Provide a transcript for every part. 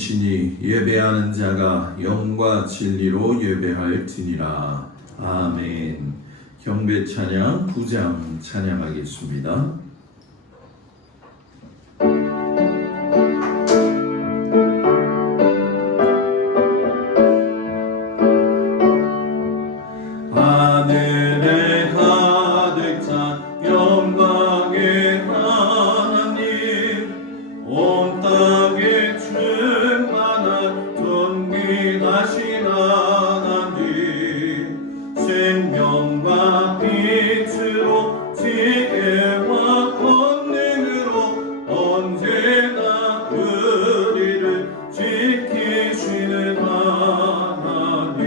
영이시니 예배하는 자가 영과 진리로 예배할지니라. 아멘. 경배 찬양 9장 찬양하겠습니다. 하늘에 가득 찬 영광의 하나님, 온 땅에 충만한 존귀하신 하나님, 생명과 빛으로 지혜와 권능으로 언제나 우리를 지키시는 하나님,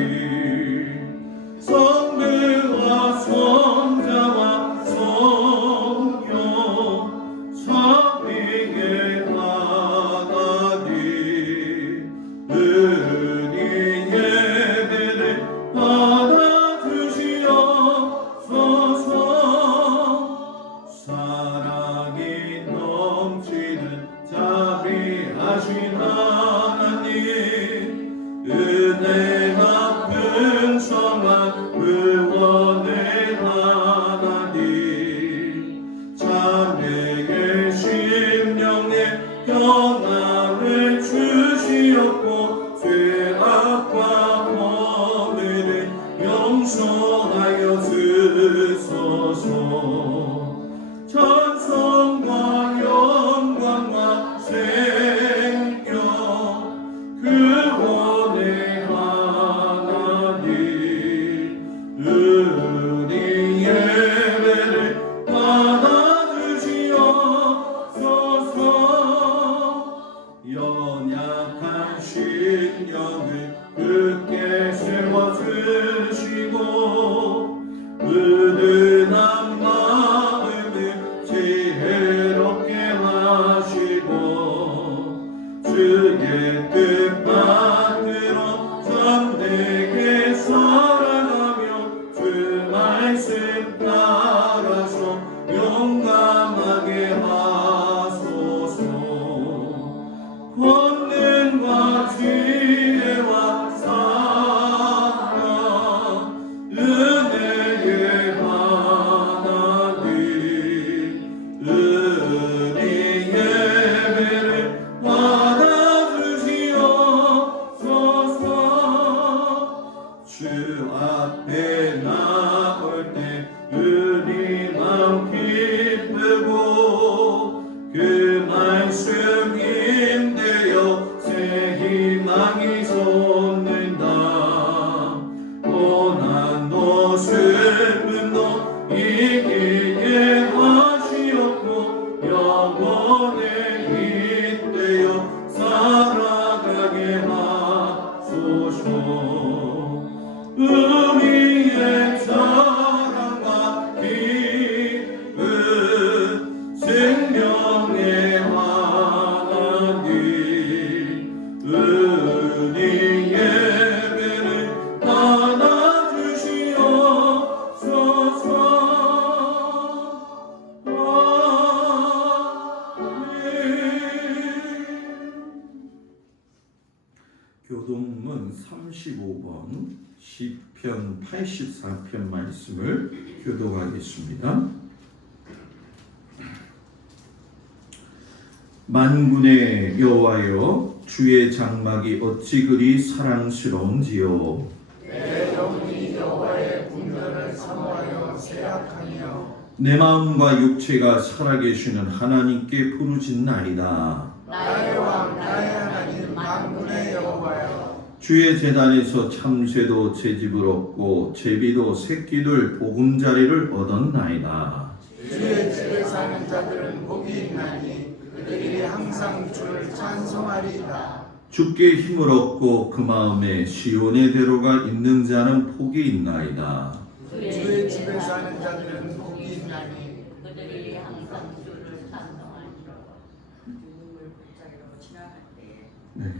성부와 성자와 성령 삼위의 하나님, 우리 예배를 받아주시옵소서. 사랑이 넘치는 자비하신 하나님, 은혜가 풍성한 구원의 하나님, 자매의 심령에 평안을 주시옵고 죄악과 범죄를 용서하여 주소서. 찬송과 영광과 생명 구원의 하나님, 우리 예배를 받아주시옵소서. 연약한 심령을 굳게 세워주시고 무든한 마음을 지혜롭게 하시고 주의 뜻 받들어 참되게 살아가며 주 말씀 따라서 용감하게 하소서. 권능과 지혜와 사랑 은혜의 하나님, 우리 예배를 받아주시옵소서. 주 앞에 나올 때 우리 마음 기쁘고 그 말씀 인되어 새 희망이 솟는다. 고난도 슬픔도 이기게 하시옵고 영원에 잇대어 살아가게 하소서. 우리의 사랑과 기쁨 생명의 하나님, 우리 예배를 받아주시옵소서. 교동문 35번 시편 84편 말씀을 교독하겠습니다. 만군의 여호와여, 주의 장막이 어찌 그리 사랑스러운지요. 내 영혼이 여호와의 궁전을 사모하여 세약하며 내 마음과 육체가 살아계시는 하나님께 부르짖나이다. 나의 왕 나의 하나님 만군의 여호와여, 주의 제단에서 참새도 제 집을 얻고 제비도 새끼들 보금자리를 얻었나이다. 주의 집에 사는 자들은 복이 있나니 그들이 항상 주를 찬송하리이다. 주께 힘을 얻고 그 마음에 시온의 대로가 있는 자는 복이 있나이다. 주의 집에 사는 자들은 복이 있나니 그들이 항상 주를 찬송하리라. 네.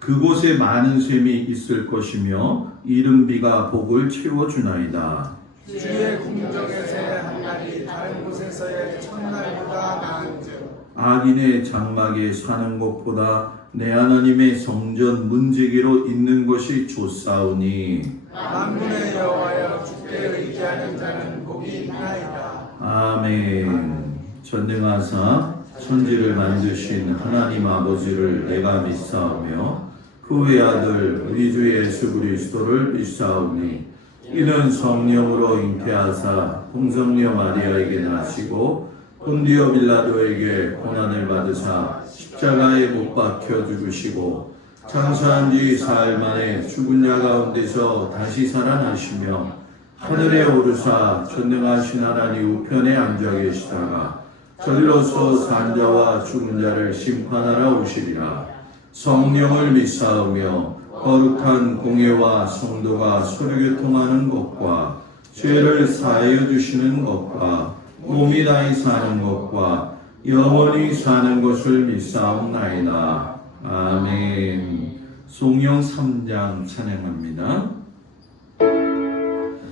그곳에 많은 샘이 있을 것이며 이른 비가 복을 채워주나이다. 주의 궁정에서의 한 날이 다른 곳에서의 첫날보다 나은즉 악인의 장막에 사는 것보다 내 하나님의 성전 문지기로 있는 것이 좋사오니 만군의 여호와여 주께 의지하는 자는 복이 있나이다. 아멘. 전능하사 천지를 만드신 하나님 아버지를 내가 믿사오며 그 외아들 우리 주 예수 그리스도를 믿사오니 이는 성령으로 잉태하사 동성녀 마리아에게 나시고 본디오 빌라도에게 고난을 받으사 십자가에 못 박혀 죽으시고 장사한 지 사흘 만에 죽은 자 가운데서 다시 살아나시며 하늘에 오르사 전능하신 하나님 우편에 앉아 계시다가 저리로서 산 자와 죽은 자를 심판하러 오시리라. 성령을 믿사오며 거룩한 공예와 성도가 서로교통하는 것과 죄를 사하여 주시는 것과 몸이 다히 사는 것과 영원히 사는 것을 믿사옵나이다. 아멘. 송영 3장 찬양합니다.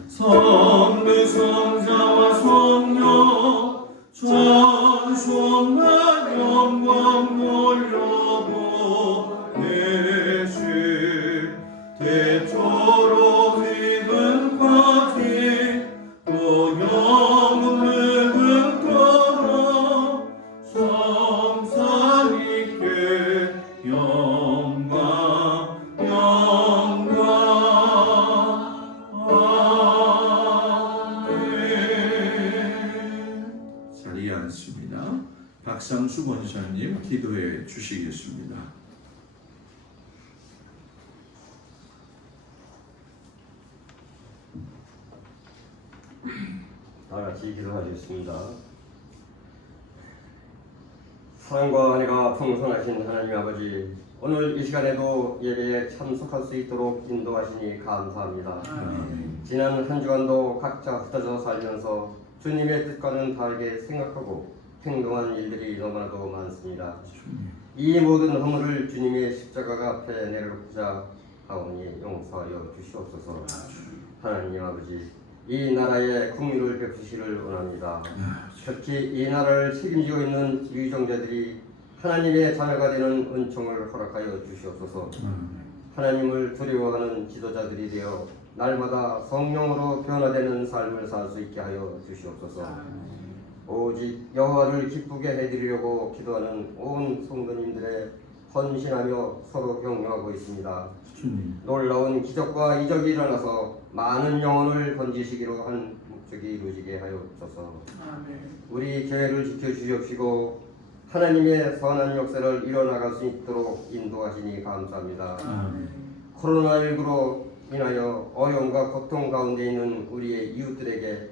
성부 성자와 성령 전성과 영광 돌려보내시 대초로 믿은 과지 또 영원 믿음토록 성삼 있게 영광 자리에 앉습니다. 박상수 권사님 기도해 주시겠습니다. 다 같이 기도하겠습니다. 사랑과 은혜가 풍성하신 하나님 아버지, 오늘 이 시간에도 예배에 참석할 수 있도록 인도하시니 감사합니다. 지난 한 주간도 각자 흩어져 살면서 주님의 뜻과는 다르게 생각하고 행동한 일들이 너무나도 많습니다. 이 모든 허물을 주님의 십자가가 앞에 내려놓자 하오니 용서하여 주시옵소서. 하나님 아버지, 이 나라에 국민을 베푸시를 원합니다. 특히 이 나라를 책임지고 있는 유정자들이 하나님의 자녀가 되는 은총을 허락하여 주시옵소서. 하나님을 두려워하는 지도자들이 되어 날마다 성령으로 변화되는 삶을 살 수 있게 하여 주시옵소서. 오직 여호와를 기쁘게 해드리려고 기도하는 온 성도님들의 헌신하며 서로 격려하고 있습니다. 놀라운 기적과 이적이 일어나서 많은 영혼을 건지시기로 한 목적이 이루어지게 하옵소서. 우리 교회를 지켜주시옵시고 하나님의 선한 역사를 이뤄나갈 수 있도록 인도하시니 감사합니다. 코로나19로 인하여 어려움과 고통 가운데 있는 우리의 이웃들에게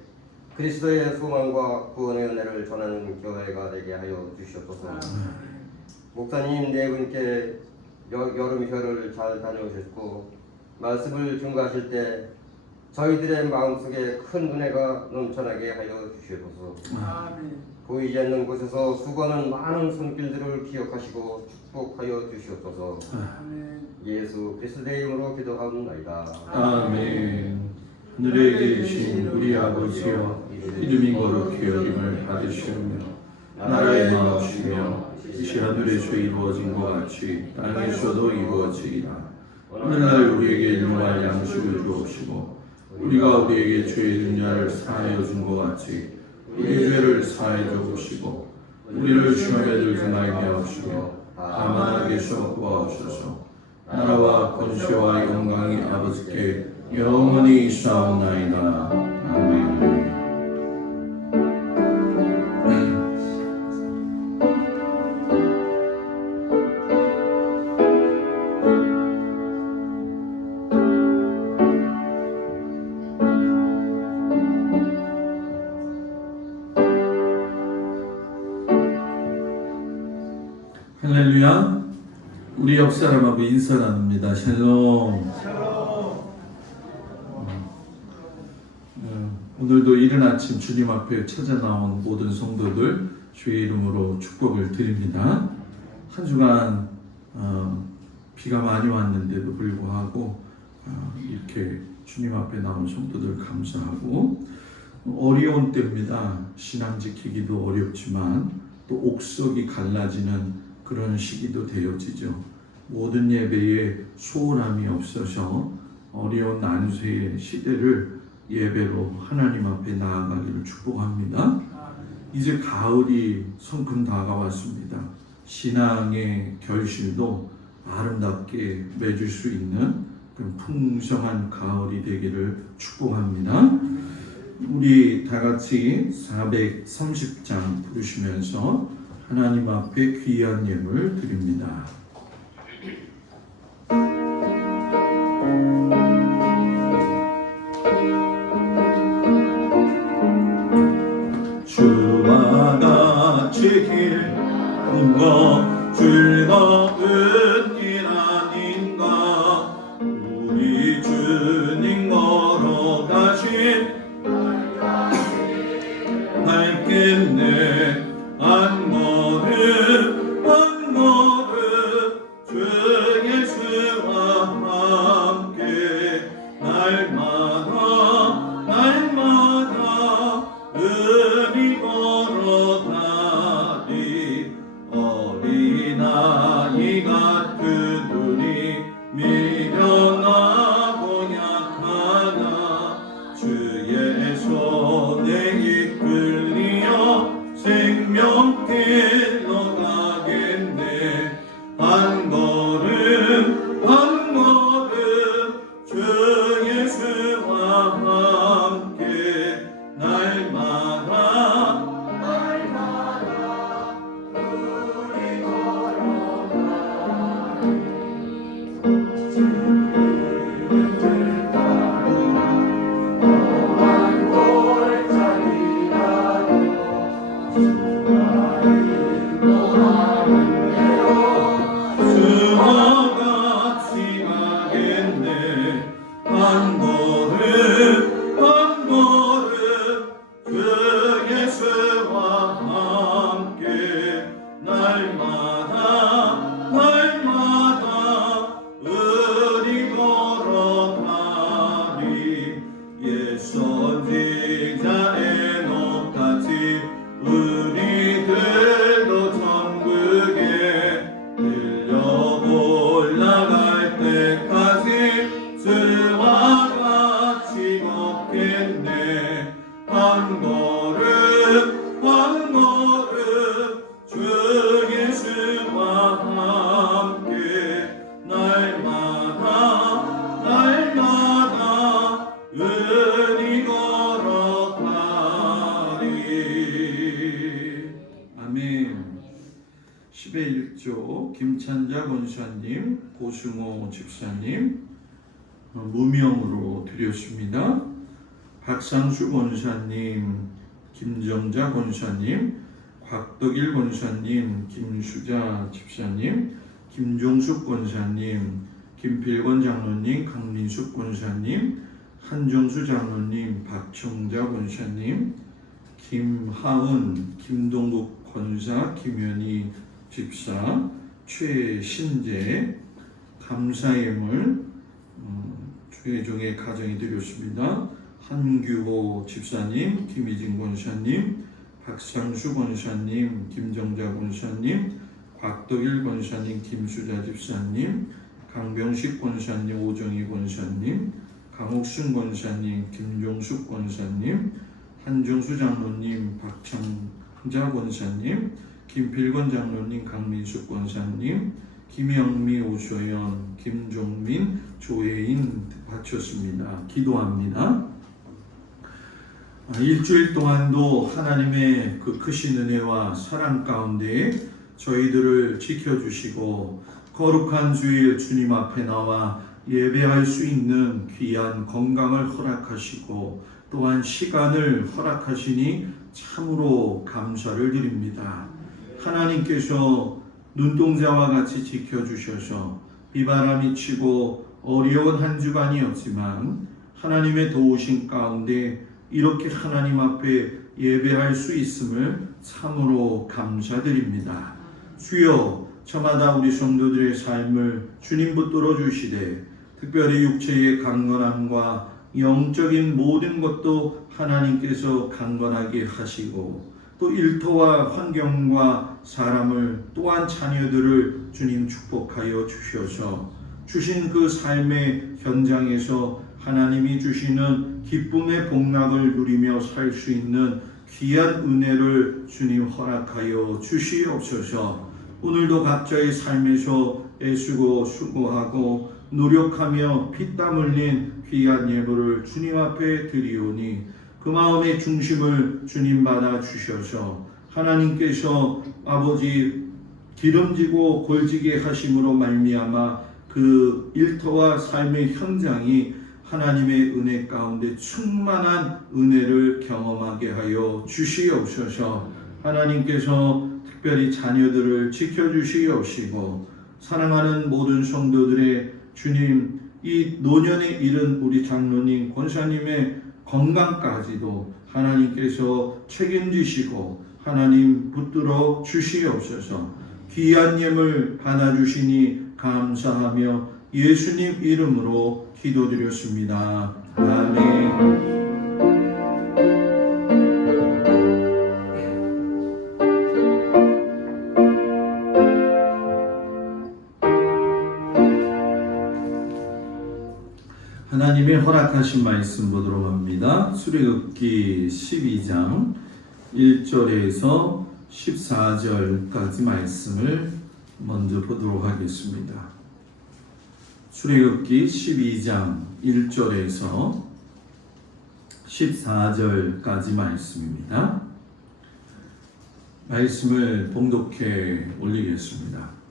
그리스도의 소망과 구원의 은혜를 전하는 교회가 되게 하여 주시옵소서. 목사님 네 분께 여름휴가를 잘 다녀오셨고 말씀을 증거하실 때 저희들의 마음속에 큰 은혜가 넘쳐나게 하여 주시옵소서. 보이지 않는 곳에서 수고하는 많은 손길들을 기억하시고 축복하여 주시옵소서. 예수 그리스도의 이름으로 기도하옵나이다. 아멘. 하늘에 계신 우리 아버지여, 이름이 거룩히 여김을 받으시오며 나라의 마옵시며 이시 하늘에서 이루어진 것 같이 땅에서도 이루어지리라. 오늘날 우리에게 일용할 양식을 주옵시고 우리가 우리에게 죄의 자를 사하여 준 것 같이 우리 죄를 사하여 주옵시고 우리를 시험에 들지 말게 하옵시며 다만 악에서 구하옵소서. 나라와 권세와 영광이 아버지께 영원히 있사옵나이다. 아멘. 할렐루야. 우리 옆 사람하고 인사 나눕니다. 샬롬. 오늘도 이른 아침 주님 앞에 찾아 나온 모든 성도들 주의 이름으로 축복을 드립니다. 한 주간 비가 많이 왔는데도 불구하고 이렇게 주님 앞에 나온 성도들 감사하고, 어려운 때입니다. 신앙 지키기도 어렵지만 또 옥석이 갈라지는 그런 시기도 되어지죠. 모든 예배에 소홀함이 없어서 어려운 난세의 시대를 예배로 하나님 앞에 나아가기를 축복합니다. 이제 가을이 성큼 다가왔습니다. 신앙의 결실도 아름답게 맺을 수 있는 그런 풍성한 가을이 되기를 축복합니다. 우리 다 같이 430장 부르시면서 하나님 앞에 귀한 예물 드립니다. 주와 같이 기쁘고 즐거운 일 아닌가. 우리 주님 걸어가신 밝겠네. 한 걸음 한 걸음 주 예수와 함께 날마다 은히 걸어가리. 어린아이 같은 눈이 미련하고 약하나 주의 손에 이끌리어 생명길로 가겠네. 한 걸음 한 걸음 주 예수와 함께 날마다 우리 수와 같이 가겠네. 한 걸음 한 걸음 주 예수와 함께 날마다 우리 걸어가리. 옛 선지자의 녹같이 우리들도 천국에 들려 올라갈 때까지 주와 같이 걷겠네. 한 걸음 한 걸음 주 예수와 함께 날마다 은히 걸어가리. 아멘. 10의 1조 김찬자 권사님, 고승호 집사님 무명으로 드렸습니다. 박상수 권사님, 김정자 권사님, 곽덕일 권사님, 김수자 집사님, 김종숙 권사님, 김필권 장로님, 강민숙 권사님, 한정수 장로님, 박청자 권사님, 김하은, 김동국 권사, 김현희 집사, 최신재 감사예물 최종의 가정이 드렸습니다. 한규호 집사님, 김희진 권사님, 박상수 권사님, 김정자 권사님, 곽덕일 권사님, 김수자 집사님, 강병식 권사님, 오정희 권사님, 강옥순 권사님, 김종숙 권사님, 한정수 장로님, 박창자 권사님, 김필권 장로님, 강민숙 권사님, 김영미, 오소연, 김종민, 조혜인 바쳤습니다. 기도합니다. 일주일 동안도 하나님의 그 크신 은혜와 사랑 가운데 저희들을 지켜주시고 거룩한 주일 주님 앞에 나와 예배할 수 있는 귀한 건강을 허락하시고 또한 시간을 허락하시니 참으로 감사를 드립니다. 하나님께서 눈동자와 같이 지켜주셔서 비바람이 치고 어려운 한 주간이었지만 하나님의 도우심 가운데 이렇게 하나님 앞에 예배할 수 있음을 참으로 감사드립니다. 주여, 저마다 우리 성도들의 삶을 주님 붙들어 주시되 특별히 육체의 강건함과 영적인 모든 것도 하나님께서 강건하게 하시고 또 일터와 환경과 사람을 또한 자녀들을 주님 축복하여 주셔서 주신 그 삶의 현장에서 하나님이 주시는 기쁨의 복락을 누리며 살 수 있는 귀한 은혜를 주님 허락하여 주시옵소서. 오늘도 각자의 삶에서 애쓰고 수고하고 노력하며 피땀 흘린 귀한 예물을 주님 앞에 드리오니 그 마음의 중심을 주님 받아 주셔서 하나님께서 아버지 기름지고 골지게 하심으로 말미암아 그 일터와 삶의 현장이 하나님의 은혜 가운데 충만한 은혜를 경험하게 하여 주시옵소서. 하나님께서 특별히 자녀들을 지켜주시옵시고 사랑하는 모든 성도들의 주님 이 노년에 이른 우리 장로님 권사님의 건강까지도 하나님께서 책임지시고 하나님 붙들어 주시옵소서. 귀한 예물 받아주시니 감사하며 예수님 이름으로 기도드렸습니다. 아멘. 하나님의 허락하신 말씀 보도록 합니다. 출애굽기 12장 1절에서 14절까지 말씀을 먼저 보도록 하겠습니다. 출애굽기 12장 1절에서 14절까지 말씀입니다. 말씀을 봉독해 올리겠습니다.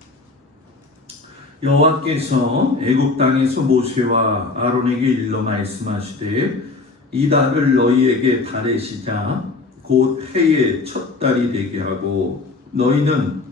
여호와께서 애굽 땅에서 모세와 아론에게 일러 말씀하시되 이 달을 너희에게 달으시자 곧 해의 첫 달이 되게 하고 너희는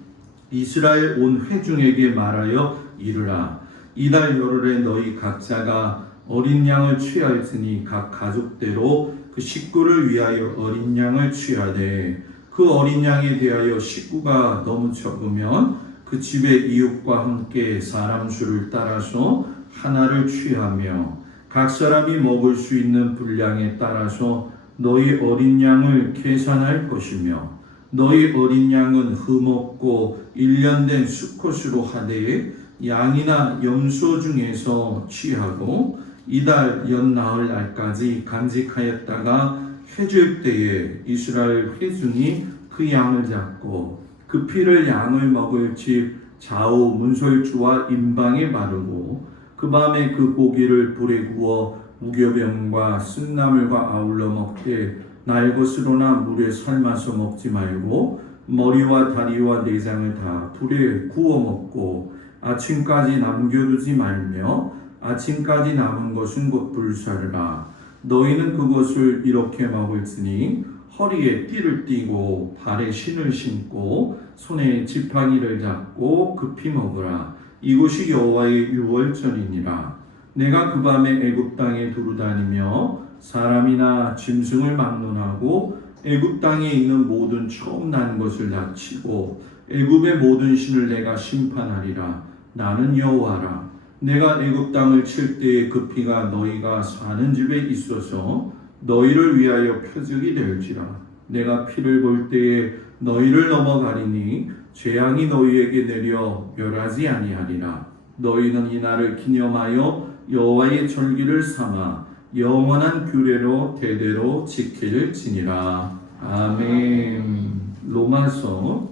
이스라엘 온 회중에게 말하여 이르라. 이 달 열흘에 너희 각자가 어린 양을 취할지니 각 가족대로 그 식구를 위하여 어린 양을 취하되 그 어린 양에 대하여 식구가 너무 적으면 그 집의 이웃과 함께 사람 수를 따라서 하나를 취하며 각 사람이 먹을 수 있는 분량에 따라서 너희 어린 양을 계산할 것이며 너희 어린 양은 흠없고 1년 된 수컷으로 하되 양이나 염소 중에서 취하고 이달 연나흘 날까지 간직하였다가 해질 때에 이스라엘 회중이 그 양을 잡고 그 피를 양을 먹을 집 좌우 문설주와 임방에 바르고 그 밤에 그 고기를 불에 구워 무교병과 쓴나물과 아울러 먹되 날것으로나 물에 삶아서 먹지 말고 머리와 다리와 내장을 다 불에 구워 먹고 아침까지 남겨두지 말며 아침까지 남은 것은 곧 불사르라. 너희는 그것을 이렇게 먹을지니 허리에 띠를 띠고 발에 신을 신고 손에 지팡이를 잡고 급히 먹으라. 이곳이 여호와의 유월절이니라. 내가 그 밤에 애굽 땅에 두루다니며 사람이나 짐승을 막론하고 애굽 땅에 있는 모든 처음 난 것을 납치고 애굽의 모든 신을 내가 심판하리라. 나는 여호와라. 내가 애굽 땅을 칠 때에 그 피가 너희가 사는 집에 있어서 너희를 위하여 표적이 될지라. 내가 피를 볼 때에 너희를 넘어가리니 재앙이 너희에게 내려 멸하지 아니하리라. 너희는 이 날을 기념하여 여호와의 절기를 삼아 영원한 규례로 대대로 지킬지니라. 아멘. 로마서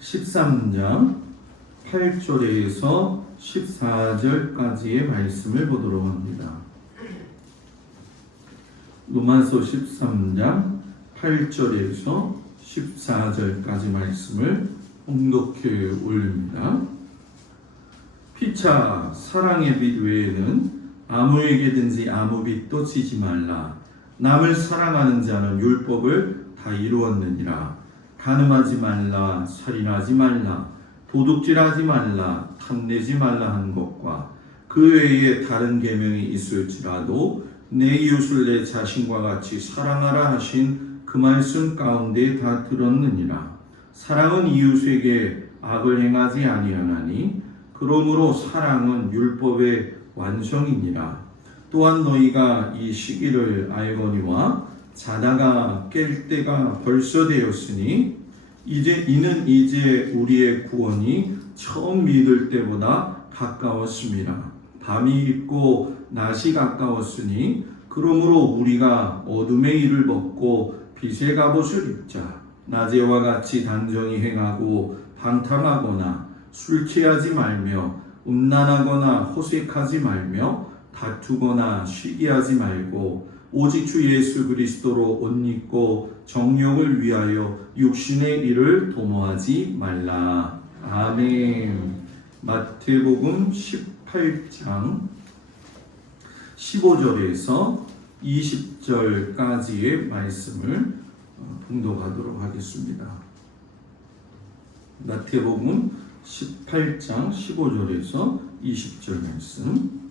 13장 8절에서 14절까지의 말씀을 보도록 합니다. 로마서 13장 8절에서 14절까지 말씀을 봉독해 올립니다. 피차 사랑의 빛 외에는 아무에게든지 아무 빛도 지지 말라. 남을 사랑하는 자는 율법을 다 이루었느니라. 간음하지 말라, 살인하지 말라, 도둑질하지 말라, 탐내지 말라 한 것과 그 외에 다른 계명이 있을지라도 내 이웃을 내 자신과 같이 사랑하라 하신 그 말씀 가운데 다 들었느니라. 사랑은 이웃에게 악을 행하지 아니하나니 그러므로 사랑은 율법의 완성이니라. 또한 너희가 이 시기를 알거니와 자다가 깰 때가 벌써 되었으니 이제 우리의 구원이 처음 믿을 때보다 가까웠습니다. 밤이 있고 낮이 가까웠으니 그러므로 우리가 어둠의 일을 벗고 빛의 갑옷을 입자. 낮에와 같이 단정히 행하고 방탕하거나 술 취하지 말며 음란하거나 호색하지 말며 다투거나 시기하지 말고 오직 주 예수 그리스도로 옷 입고 정욕을 위하여 육신의 일을 도모하지 말라. 아멘. 마태복음 18장 15절에서 20절까지의 말씀을 봉독하도록 하겠습니다. 마태복음 18장 15절에서 20절 말씀.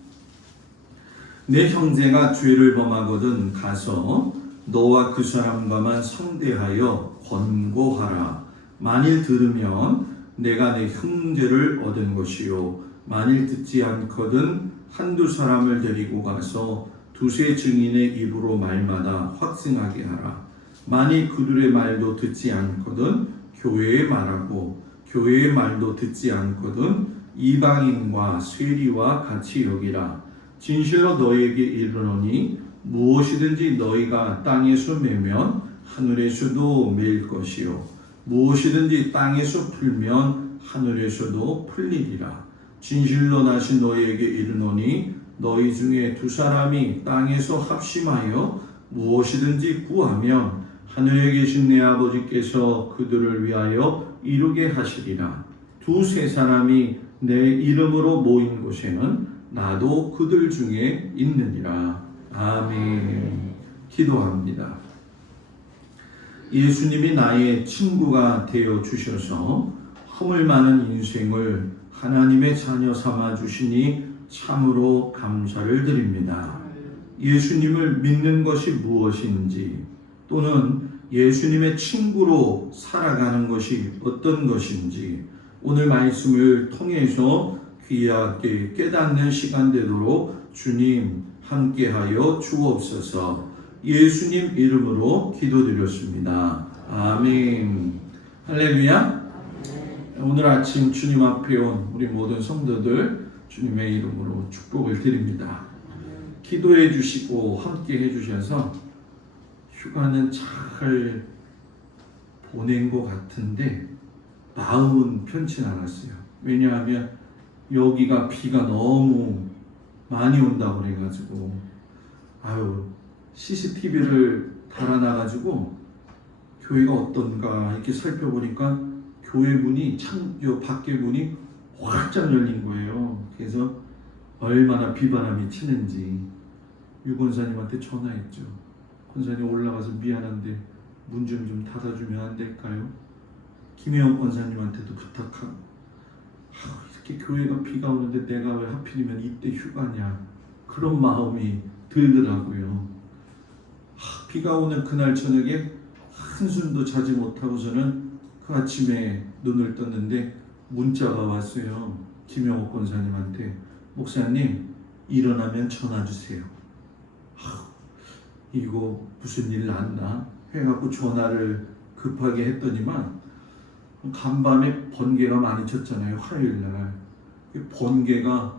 내 형제가 죄를 범하거든 가서 너와 그 사람과만 상대하여 권고하라. 만일 들으면 내가 내 형제를 얻은 것이요 만일 듣지 않거든 한두 사람을 데리고 가서 두세 증인의 입으로 말마다 확증하게 하라. 만일 그들의 말도 듣지 않거든 교회에 말하고 교회의 말도 듣지 않거든 이방인과 세리와 같이 여기라. 진실로 너희에게 이르노니 무엇이든지 너희가 땅에서 매면 하늘에서도 매일 것이요 무엇이든지 땅에서 풀면 하늘에서도 풀리리라. 진실로 다시 너희에게 이르노니 너희 중에 두 사람이 땅에서 합심하여 무엇이든지 구하면 하늘에 계신 내 아버지께서 그들을 위하여 이루게 하시리라. 두세 사람이 내 이름으로 모인 곳에는 나도 그들 중에 있느니라. 아멘. 기도합니다. 예수님이 나의 친구가 되어 주셔서 허물 많은 인생을 하나님의 자녀 삼아 주시니 참으로 감사를 드립니다. 예수님을 믿는 것이 무엇인지 또는 예수님의 친구로 살아가는 것이 어떤 것인지 오늘 말씀을 통해서 귀하게 깨닫는 시간 되도록 주님 함께하여 주옵소서. 예수님 이름으로 기도드렸습니다. 아멘. 할렐루야. 오늘 아침 주님 앞에 온 우리 모든 성도들 주님의 이름으로 축복을 드립니다. 기도해 주시고 함께 해 주셔서 휴가는 잘 보낸 것 같은데 마음은 편치 않았어요. 왜냐하면 여기가 비가 너무 많이 온다고 그래가지고 CCTV를 달아놔가지고 교회가 어떤가 이렇게 살펴보니까 교회 문이 밖에 문이 활짝 열린 거예요. 그래서 얼마나 비바람이 치는지 유 권사님한테 전화했죠. 권사님 올라가서 미안한데 문 좀 닫아주면 안 될까요? 김혜원 권사님한테도 부탁하고 이렇게 교회가 비가 오는데 내가 왜 하필이면 이때 휴가냐 그런 마음이 들더라고요. 비가 오는 그날 저녁에 한숨도 자지 못하고서는 그 아침에 눈을 떴는데 문자가 왔어요. 김영옥 권사님한테 목사님 일어나면 전화 주세요. 이거 무슨 일 났나 해갖고 전화를 급하게 했더니만 간밤에 번개가 많이 쳤잖아요. 화요일날 번개가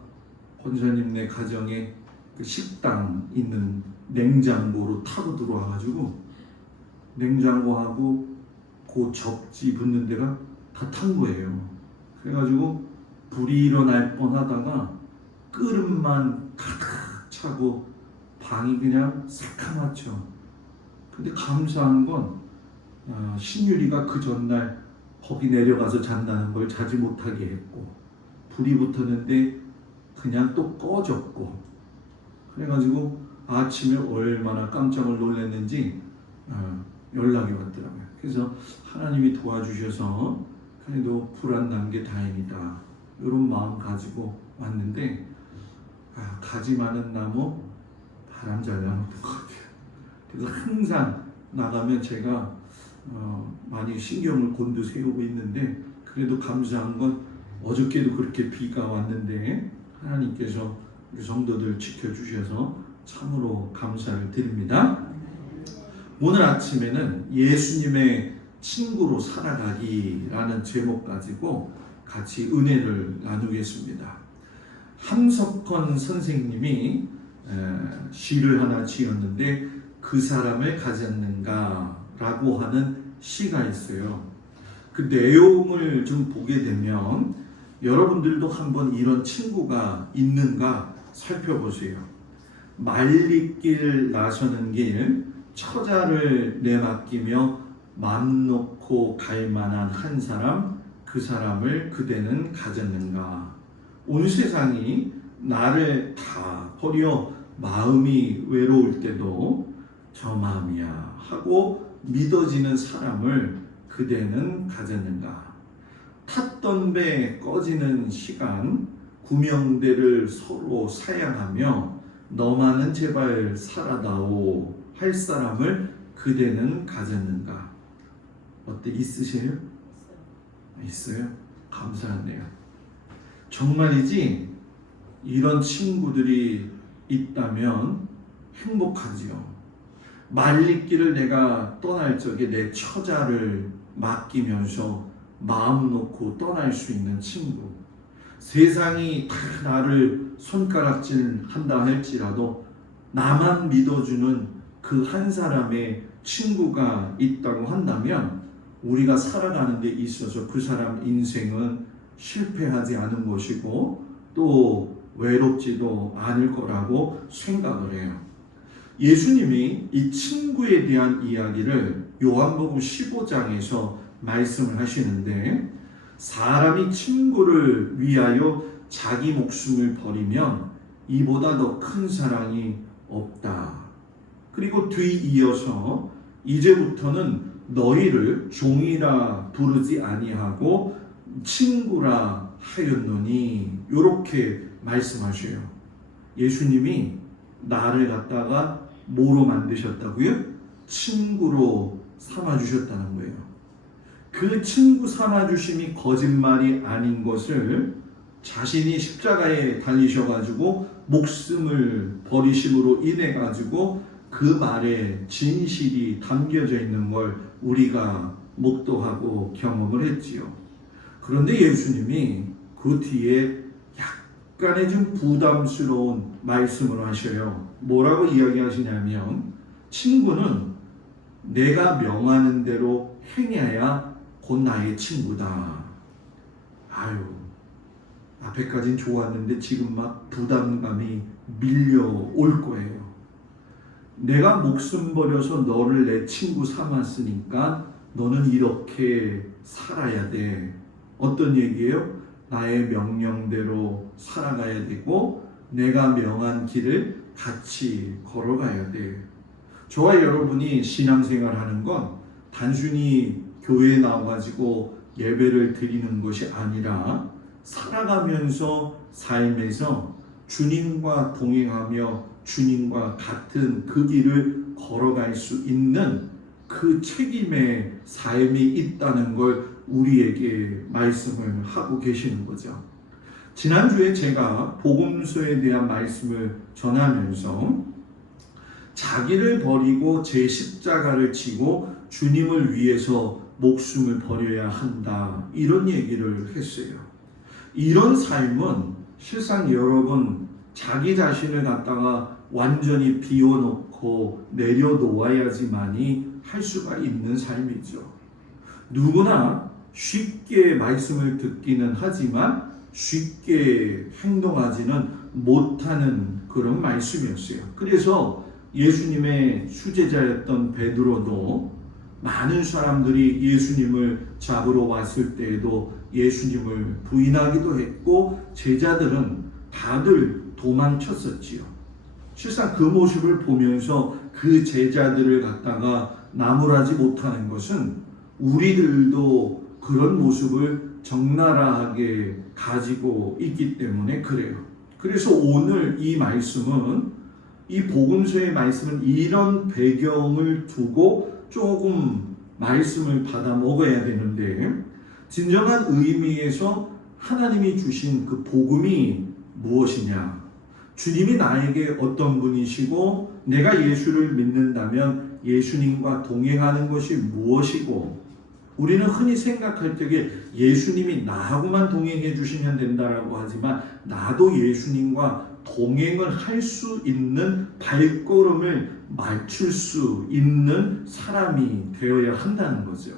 권사님네 가정에 그 식당 있는 냉장고로 타고 들어와가지고 냉장고하고 그 접지 붙는 데가 다 탄 거예요. 그래가지고 불이 일어날 뻔하다가 끓음만 가득 차고 방이 그냥 새카맣죠. 근데 감사한 건 신유리가 그 전날 거기 내려가서 잔다는 걸 자지 못하게 했고 불이 붙었는데 그냥 또 꺼졌고 그래가지고 아침에 얼마나 깜짝을 놀랐는지 연락이 왔더라고요. 그래서 하나님이 도와주셔서 그래도 불 안 난 게 다행이다 이런 마음 가지고 왔는데 가지 많은 나무 바람 잘 나는 것 같아요. 그래서 항상 나가면 제가 많이 신경을 곤두세우고 있는데 그래도 감사한 건 어저께도 그렇게 비가 왔는데 하나님께서 우리 성도들 지켜주셔서 참으로 감사를 드립니다. 오늘 아침에는 예수님의 친구로 살아가기라는 제목 가지고 같이 은혜를 나누겠습니다. 함석헌 선생님이 시를 하나 지었는데 그 사람을 가졌는가라고 하는 시가 있어요. 그 내용을 좀 보게 되면 여러분들도 한번 이런 친구가 있는가 살펴보세요. 말리길 나서는 길 처자를 내맡기며 맘 놓고 갈 만한 한 사람, 그 사람을 그대는 가졌는가. 온 세상이 나를 다 버려 마음이 외로울 때도 저 마음이야 하고 믿어지는 사람을 그대는 가졌는가. 탔던 배 꺼지는 시간 구명대를 서로 사양하며 너만은 제발 살아다오 할 사람을 그대는 가졌는가. 어때? 있으세요? 있어요? 감사하네요. 정말이지 이런 친구들이 있다면 행복하지요. 말리길을 내가 떠날 적에 내 처자를 맡기면서 마음 놓고 떠날 수 있는 친구. 세상이 다 나를 손가락질 한다 할지라도 나만 믿어주는 그 한 사람의 친구가 있다고 한다면 우리가 살아가는 데 있어서 그 사람 인생은 실패하지 않은 것이고 또 외롭지도 않을 거라고 생각을 해요. 예수님이 이 친구에 대한 이야기를 요한복음 15장에서 말씀을 하시는데 사람이 친구를 위하여 자기 목숨을 버리면 이보다 더 큰 사랑이 없다. 그리고 뒤이어서 이제부터는 너희를 종이라 부르지 아니하고 친구라 하였노니 이렇게 말씀하셔요. 예수님이 나를 갖다가 뭐로 만드셨다고요? 친구로 삼아주셨다는 거예요. 그 친구 삼아주심이 거짓말이 아닌 것을 자신이 십자가에 달리셔가지고 목숨을 버리심으로 인해가지고 그 말에 진실이 담겨져 있는 걸 우리가 목도하고 경험을 했지요. 그런데 예수님이 그 뒤에 약간의 좀 부담스러운 말씀을 하셔요. 뭐라고 이야기하시냐면 친구는 내가 명하는 대로 행해야 곧 나의 친구다. 아유, 앞에까진 좋았는데 지금 막 부담감이 밀려올 거예요. 내가 목숨 버려서 너를 내 친구 삼았으니까 너는 이렇게 살아야 돼. 어떤 얘기예요? 나의 명령대로 살아가야 되고 내가 명한 길을 같이 걸어가야 돼. 저와 여러분이 신앙생활하는 건 단순히 교회에 나와가지고 예배를 드리는 것이 아니라 살아가면서 삶에서 주님과 동행하며 주님과 같은 그 길을 걸어갈 수 있는 그 책임의 삶이 있다는 걸 우리에게 말씀을 하고 계시는 거죠. 지난주에 제가 복음서에 대한 말씀을 전하면서 자기를 버리고 제 십자가를 지고 주님을 위해서 목숨을 버려야 한다 이런 얘기를 했어요. 이런 삶은 실상 여러분 자기 자신을 갖다가 완전히 비워놓고 내려놓아야지만이 할 수가 있는 삶이죠. 누구나 쉽게 말씀을 듣기는 하지만 쉽게 행동하지는 못하는 그런 말씀이었어요. 그래서 예수님의 수제자였던 베드로도 많은 사람들이 예수님을 잡으러 왔을 때에도 예수님을 부인하기도 했고 제자들은 다들 도망쳤었지요. 실상 그 모습을 보면서 그 제자들을 갖다가 나무라지 못하는 것은 우리들도 그런 모습을 적나라하게 가지고 있기 때문에 그래요. 그래서 오늘 이 말씀은 이 복음서의 말씀은 이런 배경을 두고 조금 말씀을 받아 먹어야 되는데 진정한 의미에서 하나님이 주신 그 복음이 무엇이냐? 주님이 나에게 어떤 분이시고 내가 예수를 믿는다면 예수님과 동행하는 것이 무엇이고, 우리는 흔히 생각할 때에 예수님이 나하고만 동행해 주시면 된다라고 하지만 나도 예수님과 동행을 할 수 있는 발걸음을 맞출 수 있는 사람이 되어야 한다는 거죠.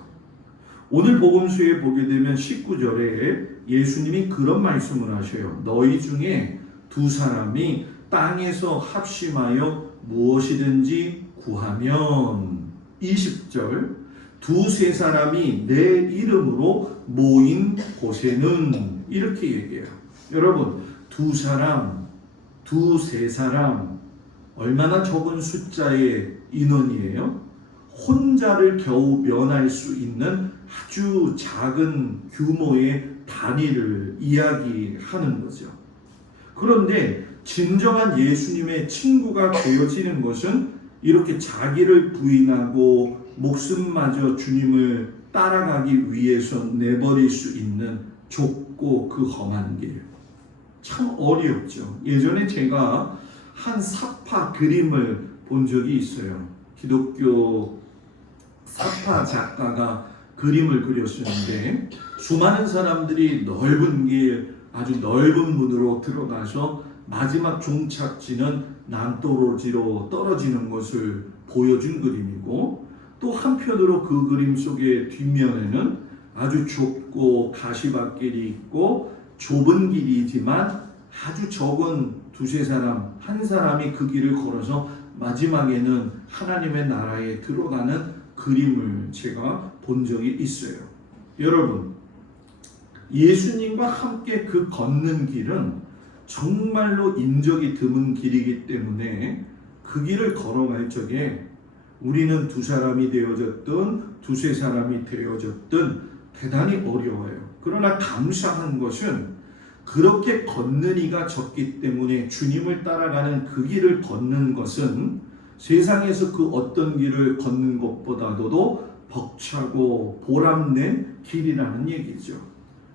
오늘 복음서에 보게 되면 19절에 예수님이 그런 말씀을 하셔요. 너희 중에 두 사람이 땅에서 합심하여 무엇이든지 구하면, 20절, 두세 사람이 내 이름으로 모인 곳에는, 이렇게 얘기해요. 여러분, 두 사람, 두세 사람, 얼마나 적은 숫자의 인원이에요? 혼자를 겨우 면할 수 있는 아주 작은 규모의 단위를 이야기하는 거죠. 그런데 진정한 예수님의 친구가 되어지는 것은 이렇게 자기를 부인하고 목숨마저 주님을 따라가기 위해서 내버릴 수 있는 좁고 그 험한 길. 참 어렵죠. 예전에 제가 한 사파 그림을 본 적이 있어요. 기독교 사파 작가가 그림을 그렸었는데 수많은 사람들이 넓은 길, 아주 넓은 문으로 들어가서 마지막 종착지는 남도로지로 떨어지는 것을 보여준 그림이고, 또 한편으로 그 그림 속의 뒷면에는 아주 좁고 가시밭길이 있고 좁은 길이지만 아주 적은 두세 사람, 한 사람이 그 길을 걸어서 마지막에는 하나님의 나라에 들어가는 그림을 제가 본 적이 있어요. 여러분, 예수님과 함께 그 걷는 길은 정말로 인적이 드문 길이기 때문에 그 길을 걸어갈 적에 우리는 두 사람이 되어졌든 두세 사람이 되어졌든 대단히 어려워요. 그러나 감사한 것은 그렇게 걷는 이가 적기 때문에 주님을 따라가는 그 길을 걷는 것은 세상에서 그 어떤 길을 걷는 것보다도 벅차고 보람낸 길이라는 얘기죠.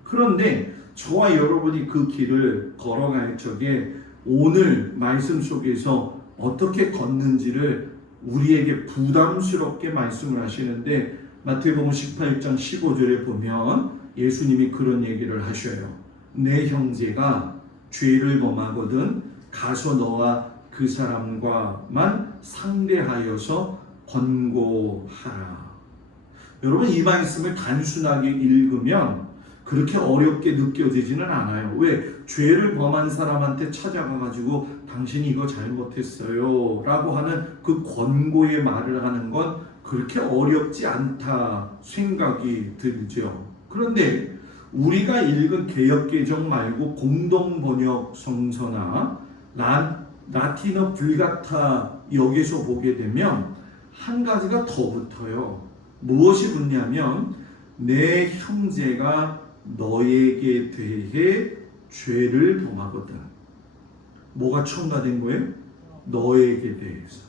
그런데 저와 여러분이 그 길을 걸어갈 적에 오늘 말씀 속에서 어떻게 걷는지를 우리에게 부담스럽게 말씀을 하시는데, 마태복음 18장 15절에 보면 예수님이 그런 얘기를 하셔요. 내 형제가 죄를 범하거든 가서 너와 그 사람과만 상대하여서 권고하라. 여러분, 이 말씀을 단순하게 읽으면 그렇게 어렵게 느껴지지는 않아요. 왜? 죄를 범한 사람한테 찾아가가지고 당신이 이거 잘못했어요 라고 하는 그 권고의 말을 하는 건 그렇게 어렵지 않다 생각이 들죠. 그런데 우리가 읽은 개역개정 말고 공동번역 성서나 라틴어 불가타 여기서 보게 되면 한 가지가 더 붙어요. 무엇이 붙냐면 내 형제가 너에게 대해 죄를 범하거든. 뭐가 첨가된 거예요? 너에게 대해서.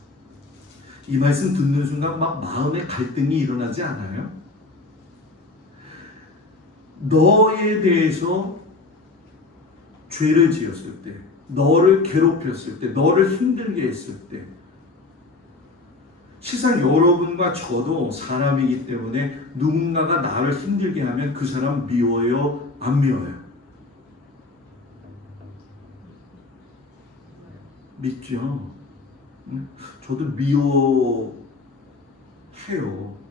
이 말씀 듣는 순간 막 마음에 갈등이 일어나지 않아요? 너에 대해서 죄를 지었을 때, 너를 괴롭혔을 때, 너를 힘들게 했을 때, 시상 여러분과 저도 사람이기 때문에 누군가가 나를 힘들게 하면 그 사람 미워요? 안 미워요? 믿죠? 저도 미워해요.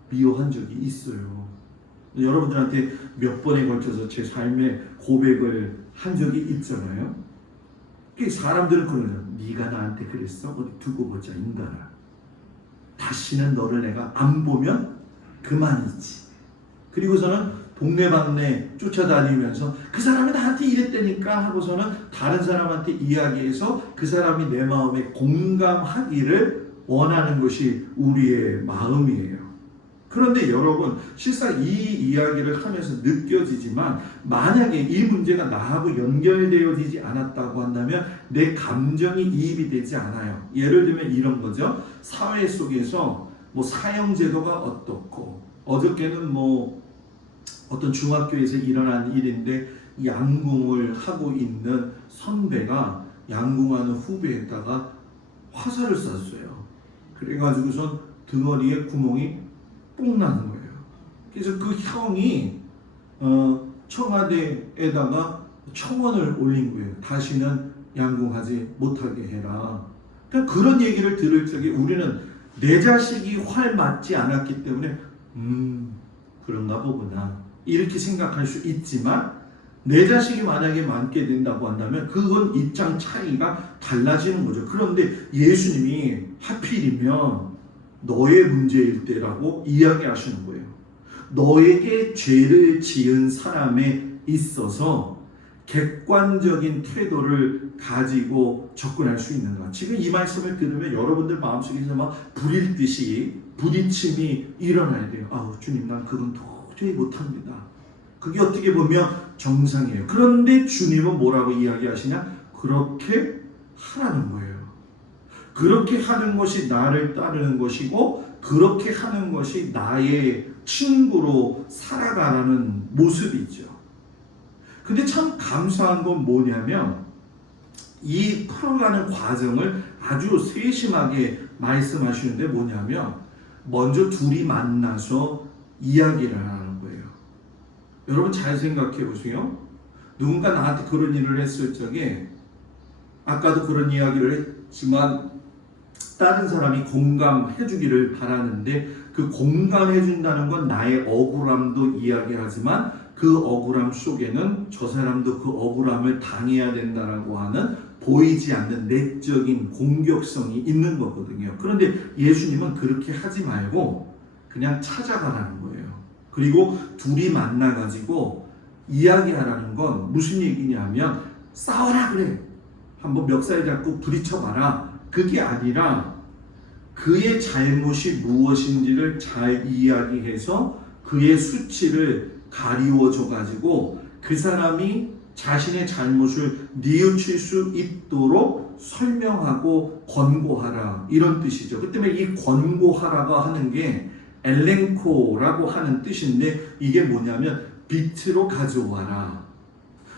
미워한 적이 있어요. 여러분들한테 몇 번에 걸쳐서 제 삶의 고백을 한 적이 있잖아요. 사람들은 그러죠. 네가 나한테 그랬어? 어디 두고 보자 인간아. 다시는 너를 내가 안 보면 그만이지. 그리고서는 동네방네 쫓아다니면서 그 사람이 나한테 이랬다니까 하고서는 다른 사람한테 이야기해서 그 사람이 내 마음에 공감하기를 원하는 것이 우리의 마음이에요. 그런데 여러분, 실상 이 이야기를 하면서 느껴지지만 만약에 이 문제가 나하고 연결되어지지 않았다고 한다면 내 감정이 이입이 되지 않아요. 예를 들면 이런 거죠. 사회 속에서 뭐 사형제도가 어떻고, 어저께는 뭐 어떤 중학교에서 일어난 일인데 양궁을 하고 있는 선배가 양궁하는 후배에다가 화살을 쐈어요. 그래가지고선 등허리에 구멍이 뽕 나는 거예요. 그래서 그 형이 청와대에다가 청원을 올린 거예요. 다시는 양궁하지 못하게 해라. 그러니까 그런 얘기를 들을 적에 우리는 내 자식이 활 맞지 않았기 때문에 그런가 보구나 이렇게 생각할 수 있지만, 내 자식이 만약에 맞게 된다고 한다면 그건 입장 차이가 달라지는 거죠. 그런데 예수님이 하필이면 너의 문제일 때라고 이야기하시는 거예요. 너에게 죄를 지은 사람에 있어서 객관적인 태도를 가지고 접근할 수 있는가. 지금 이 말씀을 들으면 여러분들 마음속에서 막 불일 듯이 부딪힘이 일어나야 돼요. 아우 주님, 난 그건 도저히 못합니다. 그게 어떻게 보면 정상이에요. 그런데 주님은 뭐라고 이야기하시냐? 그렇게 하라는 거예요. 그렇게 하는 것이 나를 따르는 것이고, 그렇게 하는 것이 나의 친구로 살아가라는 모습이죠. 근데 참 감사한 건 뭐냐면, 이 풀어가는 과정을 아주 세심하게 말씀하시는데 뭐냐면, 먼저 둘이 만나서 이야기를 하는 거예요. 여러분 잘 생각해 보세요. 누군가 나한테 그런 일을 했을 적에, 아까도 그런 이야기를 했지만 다른 사람이 공감해 주기를 바라는데, 그 공감해 준다는 건 나의 억울함도 이야기하지만 그 억울함 속에는 저 사람도 그 억울함을 당해야 된다라고 하는 보이지 않는 내적인 공격성이 있는 거거든요. 그런데 예수님은 그렇게 하지 말고 그냥 찾아가라는 거예요. 그리고 둘이 만나가지고 이야기하라는 건 무슨 얘기냐면, 싸워라 그래, 한번 멱살 잡고 부딪혀봐라, 그게 아니라 그의 잘못이 무엇인지를 잘 이야기해서 그의 수치를 가리워줘 가지고 그 사람이 자신의 잘못을 뉘우칠 수 있도록 설명하고 권고하라, 이런 뜻이죠. 그 때문에 이 권고하라고 하는 게 엘렌코라고 하는 뜻인데, 이게 뭐냐면 빛으로 가져와라.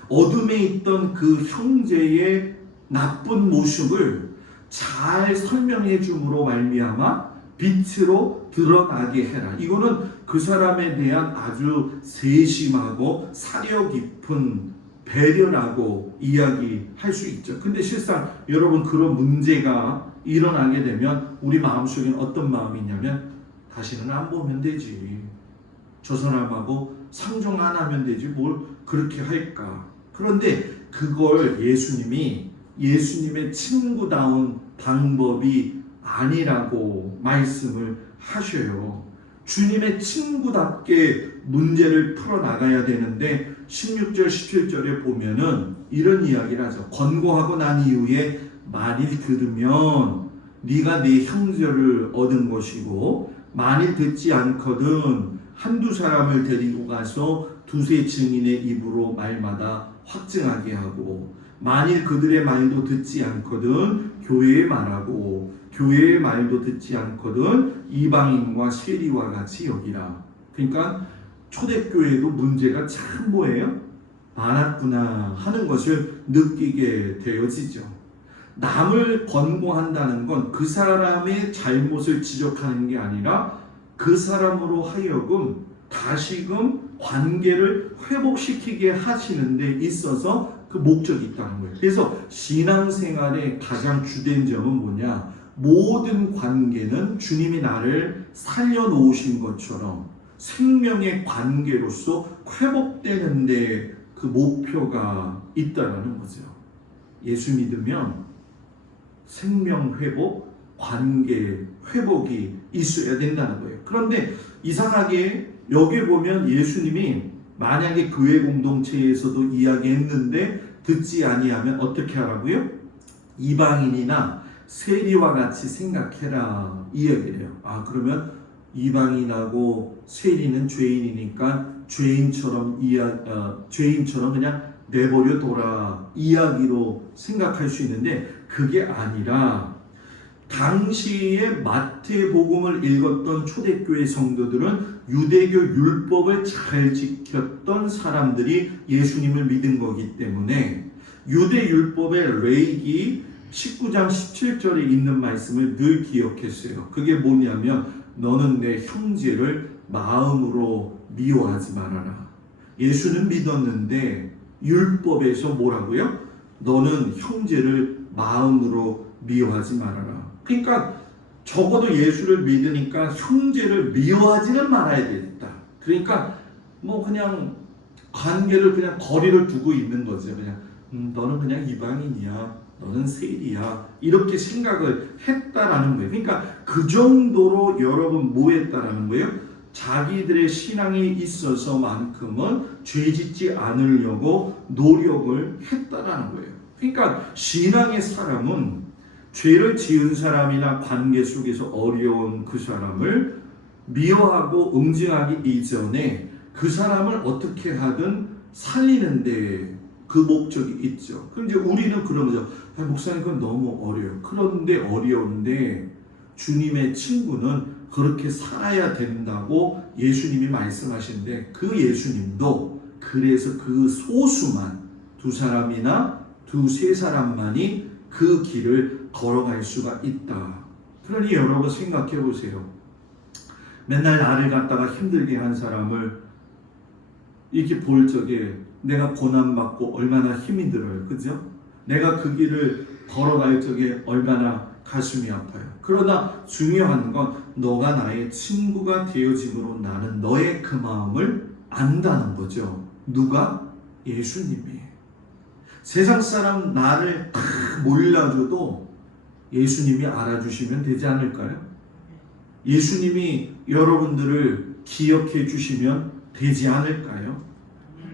어둠에 있던 그 형제의 나쁜 모습을 잘 설명해 줌으로 말미암아 빛으로 드러나게 해라. 이거는 그 사람에 대한 아주 세심하고 사려 깊은 배려라고 이야기할 수 있죠. 근데 실상 여러분, 그런 문제가 일어나게 되면 우리 마음속에는 어떤 마음이 있냐면, 다시는 안 보면 되지, 저 사람하고 상종 안 하면 되지, 뭘 그렇게 할까. 그런데 그걸 예수님의 친구다운 방법이 아니라고 말씀을 하셔요. 주님의 친구답게 문제를 풀어나가야 되는데 16절 17절에 보면은 이런 이야기를 하죠. 권고하고 난 이후에 만일 들으면 네가 네 형제를 얻은 것이고, 만일 듣지 않거든 한두 사람을 데리고 가서 두세 증인의 입으로 말마다 확증하게 하고, 만일 그들의 말도 듣지 않거든 교회의 말하고, 교회의 말도 듣지 않거든 이방인과 세리와 같이 여기라. 그러니까 초대교회도 문제가 참 뭐예요? 많았구나 하는 것을 느끼게 되어지죠. 남을 권고한다는 건 그 사람의 잘못을 지적하는 게 아니라 그 사람으로 하여금 다시금 관계를 회복시키게 하시는 데 있어서 그 목적이 있다는 거예요. 그래서 신앙생활의 가장 주된 점은 뭐냐? 모든 관계는 주님이 나를 살려놓으신 것처럼 생명의 관계로서 회복되는데 그 목표가 있다라는 거죠. 예수 믿으면 생명 회복, 관계 회복이 있어야 된다는 거예요. 그런데 이상하게 여기 보면 예수님이 만약에 교회 공동체에서도 이야기했는데 듣지 아니하면 어떻게 하라고요? 이방인이나 세리와 같이 생각해라, 이 얘기를 해요. 아, 그러면 이방인하고 세리는 죄인이니까 죄인처럼 그냥 내버려 둬라 이야기로 생각할 수 있는데, 그게 아니라 당시에 마태복음을 읽었던 초대교회 성도들은 유대교 율법을 잘 지켰던 사람들이 예수님을 믿은 거기 때문에 유대 율법의 레위기 19장 17절에 있는 말씀을 늘 기억했어요. 그게 뭐냐면 너는 내 형제를 마음으로 미워하지 말아라. 예수는 믿었는데 율법에서 뭐라고요? 너는 형제를 마음으로 미워하지 말아라. 그러니까 적어도 예수를 믿으니까 형제를 미워하지는 말아야 되겠다. 그러니까 뭐 그냥 관계를 그냥 거리를 두고 있는 거죠. 그냥 너는 그냥 이방인이야. 너는 세일이야. 이렇게 생각을 했다라는 거예요. 그러니까 그 정도로 여러분 뭐 했다라는 거예요? 자기들의 신앙이 있어서만큼은 죄 짓지 않으려고 노력을 했다라는 거예요. 그러니까 신앙의 사람은 죄를 지은 사람이나 관계 속에서 어려운 그 사람을 미워하고 응징하기 이전에 그 사람을 어떻게 하든 살리는데 그 목적이 있죠. 그럼 이제 우리는 그런 거죠. 목사님 그건 너무 어려워요. 그런데 어려운데 주님의 친구는 그렇게 살아야 된다고 예수님이 말씀하시는데 그 예수님도 그래서 그 소수만 두 사람이나 두세 사람만이 그 길을 걸어갈 수가 있다. 그러니 여러분 생각해 보세요. 맨날 나를 갖다가 힘들게 한 사람을 이렇게 볼 적에 내가 고난받고 얼마나 힘이 들어요. 그죠? 내가 그 길을 걸어갈 적에 얼마나 가슴이 아파요. 그러나 중요한 건 너가 나의 친구가 되어짐으로 나는 너의 그 마음을 안다는 거죠. 누가? 예수님이. 세상 사람 나를 다 몰라줘도 예수님이 알아주시면 되지 않을까요? 예수님이 여러분들을 기억해 주시면 되지 않을까요?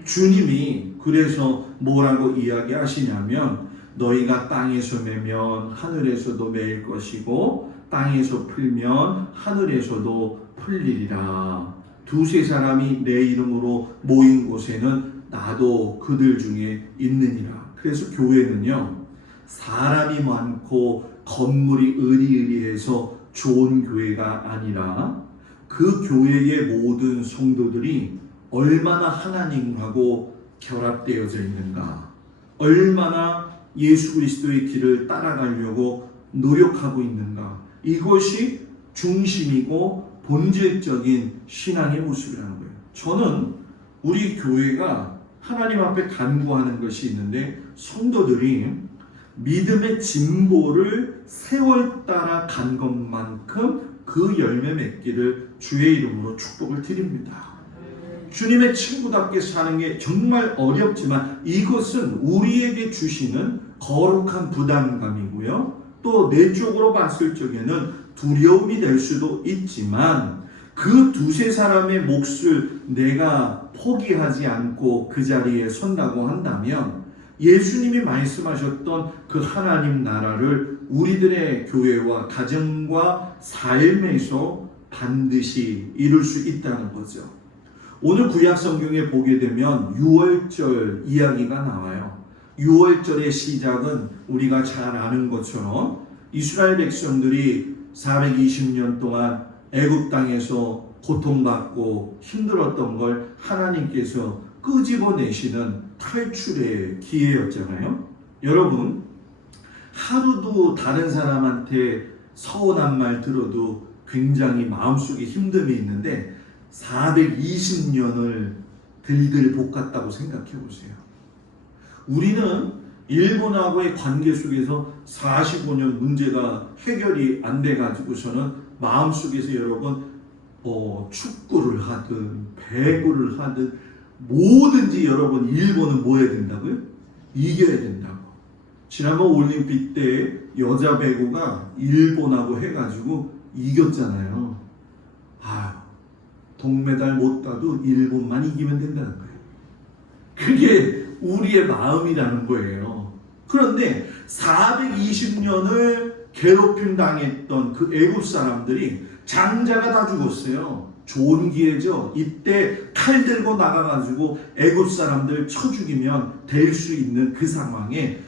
주님이 그래서 뭐라고 이야기하시냐면 너희가 땅에서 매면 하늘에서도 매일 것이고 땅에서 풀면 하늘에서도 풀리리라. 두세 사람이 내 이름으로 모인 곳에는 나도 그들 중에 있느니라. 그래서 교회는요, 사람이 많고 건물이 으리으리해서 좋은 교회가 아니라 그 교회의 모든 성도들이 얼마나 하나님하고 결합되어져 있는가, 얼마나 예수 그리스도의 길을 따라가려고 노력하고 있는가, 이것이 중심이고 본질적인 신앙의 모습이라는 거예요. 저는 우리 교회가 하나님 앞에 간구하는 것이 있는데 성도들이 믿음의 진보를 세월 따라 간 것만큼 그 열매 맺기를 주의 이름으로 축복을 드립니다. 주님의 친구답게 사는 게 정말 어렵지만 이것은 우리에게 주시는 거룩한 부담감이고요. 또 내적으로 봤을 적에는 두려움이 될 수도 있지만 그 두세 사람의 몫을 내가 포기하지 않고 그 자리에 선다고 한다면 예수님이 말씀하셨던 그 하나님 나라를 우리들의 교회와 가정과 삶에서 반드시 이룰 수 있다는 거죠. 오늘 구약 성경에 보게 되면 유월절 이야기가 나와요. 유월절의 시작은 우리가 잘 아는 것처럼 이스라엘 백성들이 420년 동안 애굽 땅에서 고통받고 힘들었던 걸 하나님께서 끄집어내시는 탈출의 기회였잖아요. 여러분, 하루도 다른 사람한테 서운한 말 들어도 굉장히 마음속에 힘듦이 있는데 420년을 들들 볶았다고 생각해 보세요. 우리는 일본하고의 관계 속에서 45년 문제가 해결이 안 돼가지고서는 마음속에서 여러분 축구를 하든 배구를 하든 뭐든지 여러분 일본은 뭐 해야 된다고요? 이겨야 된다고. 지난번 올림픽 때 여자 배구가 일본하고 해가지고 이겼잖아요. 동메달 못 따도 일본만 이기면 된다는 거예요. 그게 우리의 마음이라는 거예요. 그런데 420년을 괴롭힘 당했던 그 애굽 사람들이 장자가 다 죽었어요. 좋은 기회죠. 이때 칼 들고 나가가지고 애굽 사람들 쳐 죽이면 될 수 있는 그 상황에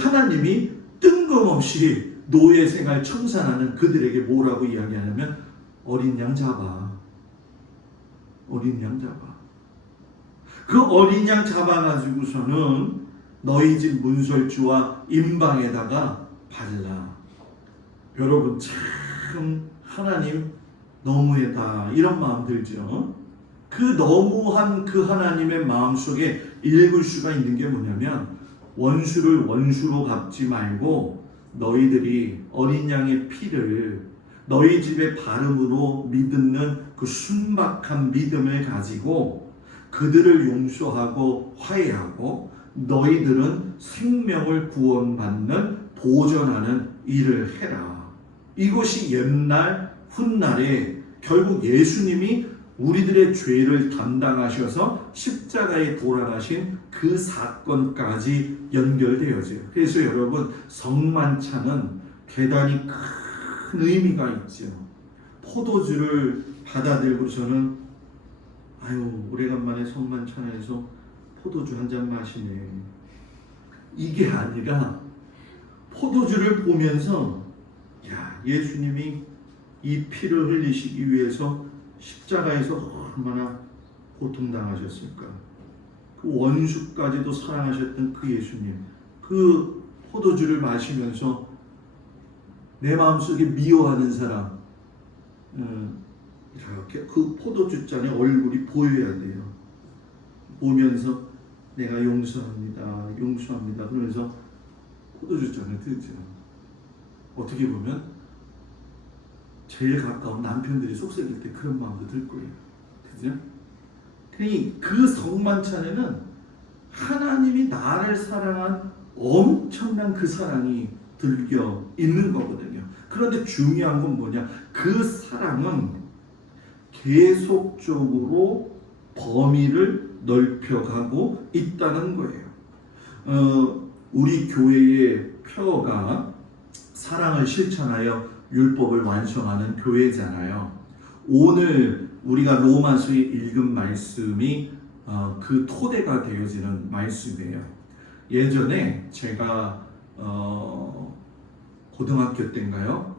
하나님이 뜬금없이 노예 생활 청산하는 그들에게 뭐라고 이야기하냐면 어린 양 잡아. 어린 양 잡아. 그 어린 양 잡아가지고서는 너희 집 문설주와 임방에다가 발라. 여러분 참 하나님 너무했다 이런 마음 들죠. 그 너무한 그 하나님의 마음속에 읽을 수가 있는 게 뭐냐면 원수를 원수로 갚지 말고 너희들이 어린 양의 피를 너희 집의 발음으로 믿는 그 순박한 믿음을 가지고 그들을 용서하고 화해하고 너희들은 생명을 구원받는 보존하는 일을 해라. 이것이 옛날 훗날에 결국 예수님이 우리들의 죄를 담당하셔서 십자가에 돌아가신 그 사건까지 연결되어져요. 그래서 여러분 성만찬은 대단히 큰 의미가 있죠. 포도주를 받아들고 저는 아유 오래간만에 성만찬에서 포도주 한 잔 마시네. 이게 아니라 포도주를 보면서 야 예수님이 이 피를 흘리시기 위해서 십자가에서 얼마나 고통당하셨을까. 그 원수까지도 사랑하셨던 그 예수님, 그 포도주를 마시면서 내 마음속에 미워하는 사람 이렇게 그 포도주 잔에 얼굴이 보여야 돼요. 보면서 내가 용서합니다 용서합니다 그러면서 포도주 잔을 드죠. 어떻게 보면 제일 가까운 남편들이 속삭일 때 그런 마음도 들 거예요. 그죠? 그러니 그 성만찬에는 하나님이 나를 사랑한 엄청난 그 사랑이 들겨 있는 거거든요. 그런데 중요한 건 뭐냐? 그 사랑은 계속적으로 범위를 넓혀가고 있다는 거예요. 우리 교회의 표어가 사랑을 실천하여 율법을 완성하는 교회잖아요. 오늘 우리가 로마서에 읽은 말씀이 그 토대가 되어지는 말씀이에요. 예전에 제가 고등학교 때인가요?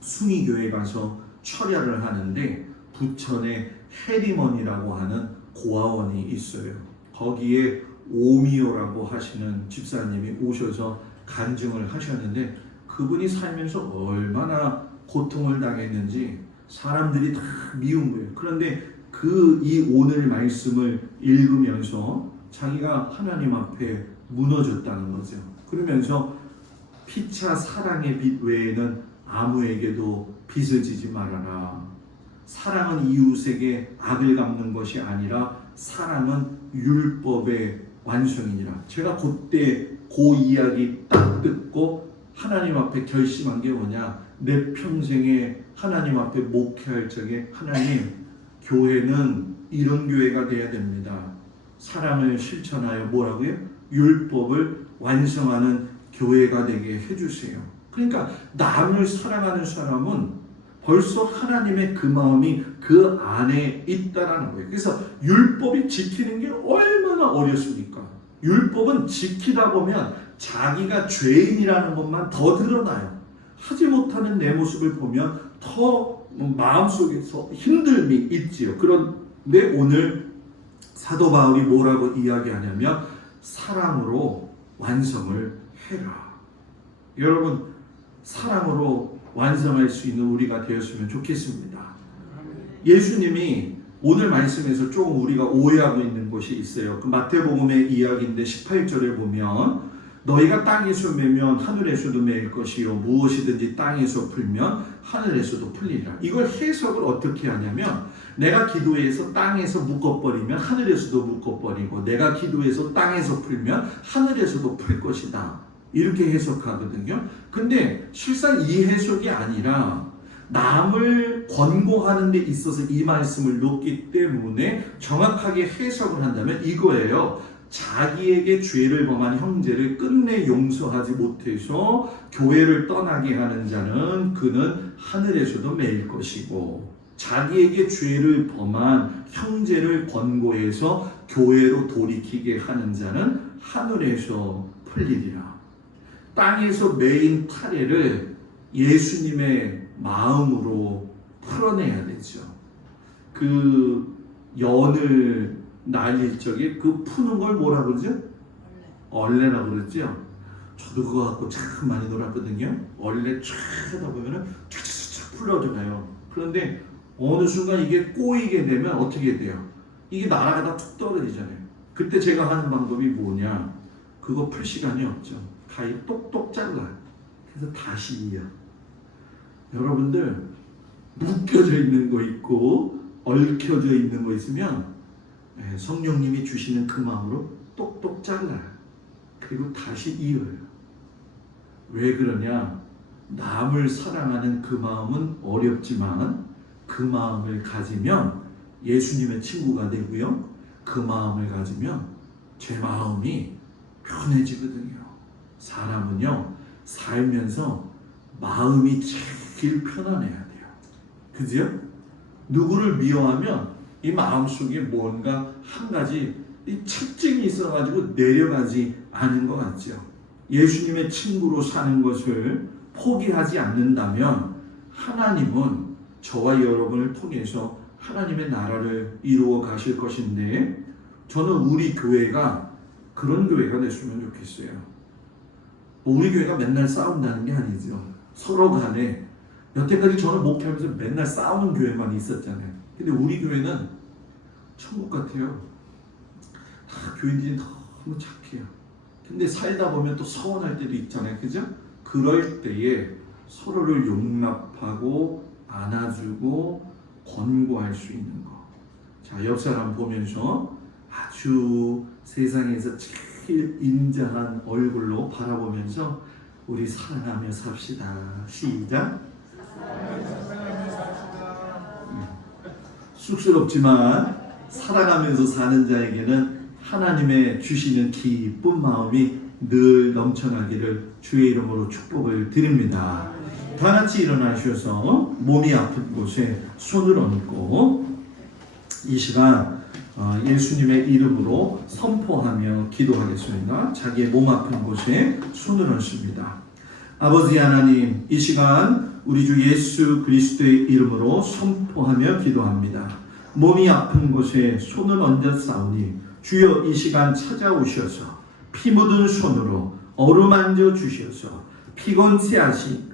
숭이교회 가서 철야를 하는데 부천에 해리먼이라고 하는 고아원이 있어요. 거기에 오미오라고 하시는 집사님이 오셔서 간증을 하셨는데 그분이 살면서 얼마나 고통을 당했는지 사람들이 다 미운 거예요. 그런데 이 오늘 말씀을 읽으면서 자기가 하나님 앞에 무너졌다는 거죠. 그러면서 피차 사랑의 빛 외에는 아무에게도 빚을 지지 말아라. 사랑은 이웃에게 악을 갚는 것이 아니라 사랑은 율법의 완성이니라. 제가 그때 그 이야기 딱 듣고 하나님 앞에 결심한 게 뭐냐? 내 평생에 하나님 앞에 목회할 적에 하나님 교회는 이런 교회가 돼야 됩니다. 사랑을 실천하여 뭐라고요? 율법을 완성하는 교회가 되게 해주세요. 그러니까 남을 사랑하는 사람은 벌써 하나님의 그 마음이 그 안에 있다라는 거예요. 그래서 율법이 지키는 게 얼마나 어렵습니까? 율법은 지키다 보면 자기가 죄인이라는 것만 더 드러나요. 하지 못하는 내 모습을 보면 더 마음속에서 힘듦이 있지요. 그런데 오늘 사도 바울이 뭐라고 이야기하냐면 사랑으로 완성을 해라. 여러분 사랑으로 완성할 수 있는 우리가 되었으면 좋겠습니다. 예수님이 오늘 말씀에서 조금 우리가 오해하고 있는 것이 있어요. 그 마태복음의 이야기인데 18절에 보면 너희가 땅에서 매면 하늘에서도 매일 것이요 무엇이든지 땅에서 풀면 하늘에서도 풀리리라. 이걸 해석을 어떻게 하냐면 내가 기도해서 땅에서 묶어버리면 하늘에서도 묶어버리고 내가 기도해서 땅에서 풀면 하늘에서도 풀 것이다. 이렇게 해석하거든요. 근데 실상 이 해석이 아니라 남을 권고하는 데 있어서 이 말씀을 놓기 때문에 정확하게 해석을 한다면 이거예요. 자기에게 죄를 범한 형제를 끝내 용서하지 못해서 교회를 떠나게 하는 자는 그는 하늘에서도 매일 것이고 자기에게 죄를 범한 형제를 권고해서 교회로 돌이키게 하는 자는 하늘에서 풀리리라. 땅에서 매인 타래를 예수님의 마음으로 풀어내야 되죠. 그 연을 날릴 적에 그 푸는 걸 뭐라 그러죠? 얼레라고 그랬죠. 저도 그거 갖고 참 많이 놀았거든요. 얼레 쫙 하다 보면은 쫙쫙 풀러져가요. 그런데 어느 순간 이게 꼬이게 되면 어떻게 돼요? 이게 날아가다 툭 떨어지잖아요. 그때 제가 하는 방법이 뭐냐? 그거 풀 시간이 없죠. 가위 똑똑 잘라요. 그래서 다시 이어. 여러분들 묶여져 있는 거 있고 얽혀져 있는 거 있으면 성령님이 주시는 그 마음으로 똑똑 잘라요. 그리고 다시 이어요. 왜 그러냐? 남을 사랑하는 그 마음은 어렵지만 그 마음을 가지면 예수님의 친구가 되고요. 그 마음을 가지면 제 마음이 편해지거든요. 사람은요, 살면서 마음이 제일 편안해야 돼요. 그죠? 누구를 미워하면 이 마음속에 뭔가 한 가지 이 착증이 있어가지고 내려가지 않은 것 같죠. 예수님의 친구로 사는 것을 포기하지 않는다면 하나님은 저와 여러분을 통해서 하나님의 나라를 이루어 가실 것인데, 저는 우리 교회가 그런 교회가 됐으면 좋겠어요. 우리 교회가 맨날 싸운다는 게 아니죠. 서로 간에 여태까지 저는 목회하면서 맨날 싸우는 교회만 있었잖아요. 근데 우리 교회는 천국 같아요. 다 교인들이 너무 착해요. 근데 살다 보면 또 서운할 때도 있잖아요. 그죠? 그럴 때에 서로를 용납하고 안아주고 권고할 수 있는 거. 자, 옆 사람 보면서 아주 세상에서 제일 인자한 얼굴로 바라보면서 우리 사랑하며 삽시다. 시작. 쑥스럽지만 사랑하면서 사는 자에게는 하나님의 주시는 기쁜 마음이 늘 넘쳐나기를 주의 이름으로 축복을 드립니다. 다 같이 일어나셔서 몸이 아픈 곳에 손을 얹고 이 시간 예수님의 이름으로 선포하며 기도하겠습니다. 자기의 몸 아픈 곳에 손을 얹습니다. 아버지 하나님, 이 시간 우리 주 예수 그리스도의 이름으로 선포하며 기도합니다. 몸이 아픈 곳에 손을 얹었사오니 주여 이 시간 찾아오셔서 피 묻은 손으로 어루만져 주셔서 피곤치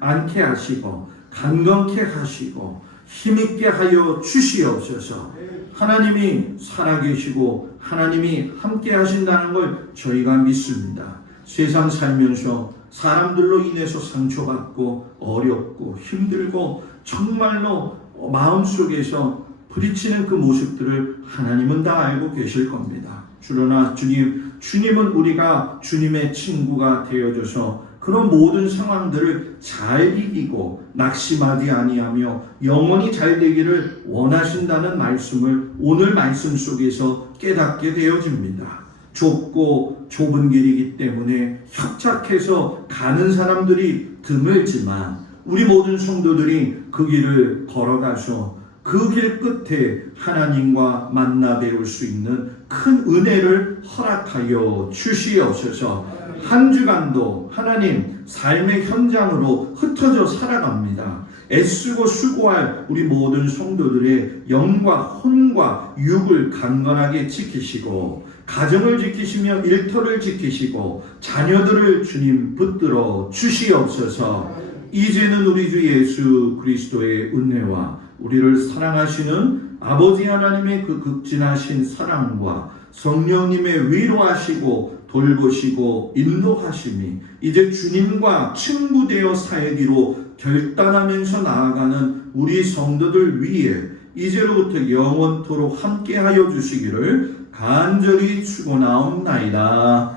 않게 하시고 강건케 하시고 힘있게 하여 주시옵소서. 하나님이 살아계시고 하나님이 함께 하신다는 걸 저희가 믿습니다. 세상 살면서 사람들로 인해서 상처받고 어렵고 힘들고 정말로 마음속에서 부딪히는 그 모습들을 하나님은 다 알고 계실 겁니다. 그러나 주님은 우리가 주님의 친구가 되어줘서 그런 모든 상황들을 잘 이기고 낙심하지 아니하며 영원히 잘 되기를 원하신다는 말씀을 오늘 말씀 속에서 깨닫게 되어집니다. 좁고 좁은 길이기 때문에 협착해서 가는 사람들이 드물지만 우리 모든 성도들이 그 길을 걸어가서 그 길 끝에 하나님과 만나 뵈울 수 있는 큰 은혜를 허락하여 주시옵소서. 한 주간도 하나님 삶의 현장으로 흩어져 살아갑니다. 애쓰고 수고할 우리 모든 성도들의 영과 혼과 육을 강건하게 지키시고 가정을 지키시며 일터를 지키시고 자녀들을 주님 붙들어 주시옵소서. 이제는 우리 주 예수 그리스도의 은혜와 우리를 사랑하시는 아버지 하나님의 그 극진하신 사랑과 성령님의 위로하시고 돌보시고 인도하심이 이제 주님과 친구되어 살기로 결단하면서 나아가는 우리 성도들 위에 이제로부터 영원토록 함께하여 주시기를 간절히 축원하옵나이다.